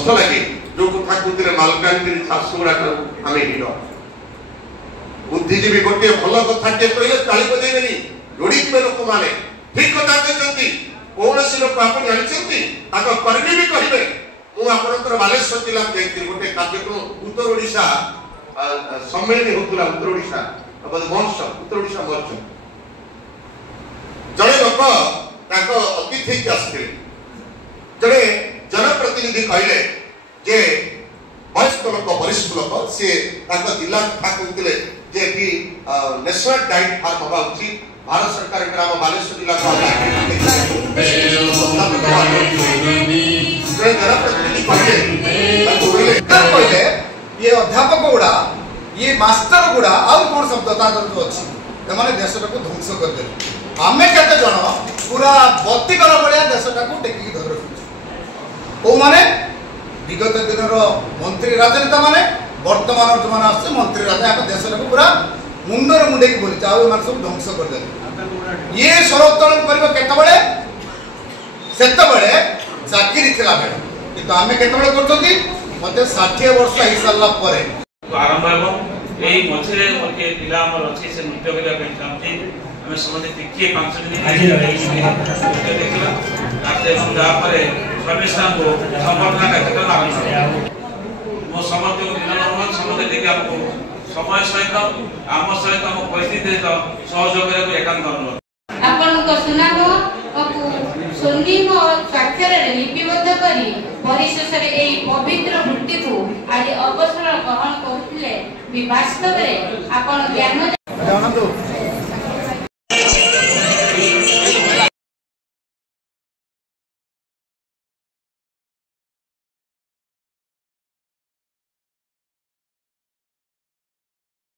कष्ट लगे जो कथा कहते मालकानगिरी झारसुगुड़ा आम हिड़ बुद्धिजीवी गोटे भल कथा कहले ताली बजेबेनी लोड़ी लोक मैंने ठीक कथा कहते कौन लोक आप जानते करनी भी कहे मुझे बालेश्वर जिला गोटे कार्यक्रम उत्तर ओडिशा सम्मेलन होता उत्तर ओडिशा महोत्सव उत्तर ओडिशा महोत्सव जड़े लोक अतिथि आसते जड़े जनप्रतिनिधि कहले जे वयस्क लोक वरिष्ठ लोक सी जिला कथा कहते जे कि नेशनल डाइट फार्म हवा उचित भारत सरकार ग्राम बालेश्वर जिला कहले ये अध्यापक गुड़ा ये मास्टर गुड़ा आउ कौन शब्दता अच्छी से देश को ध्वंस करदे आमे केते जन पूरा बत्तीकर भाया देशटा को टेकिक धर रखुଛୁ को माने विगत दिन मंत्री राजनेता माने वर्तमान जो मैंने आस मंत्री राजा देश को पूरा मुंडर मुंडे की बोली सब ध्वंस करदे ये सरोत्तोलन कर केतबेले सेतबेले चाकरी थिला बेले किंतु आमे केतबेले करछथि मते 60 वर्ष ही सारला परे आरंभ हेबो एई मछरे के पिला हमर अछि से नृत्य करिया पे चाहती हमें समझे देखिए 5 दिन नृत्य देखला आते हम जा परे सर्विसा को संबर्धना कार्यक्रम आरंभ मो समस्त दिन समझे देखि आपको समय सहित आम सहित आम परिस्थिति सहयोग एकांत अनुरोध आपन को सुनाबो स्वर्णिम स्वाक्षर लिपिबद्ध करी परिशेष एई पवित्र वृत्ति को आज अवसर ग्रहण करथिले वास्तव रे आपन ज्ञान जानतु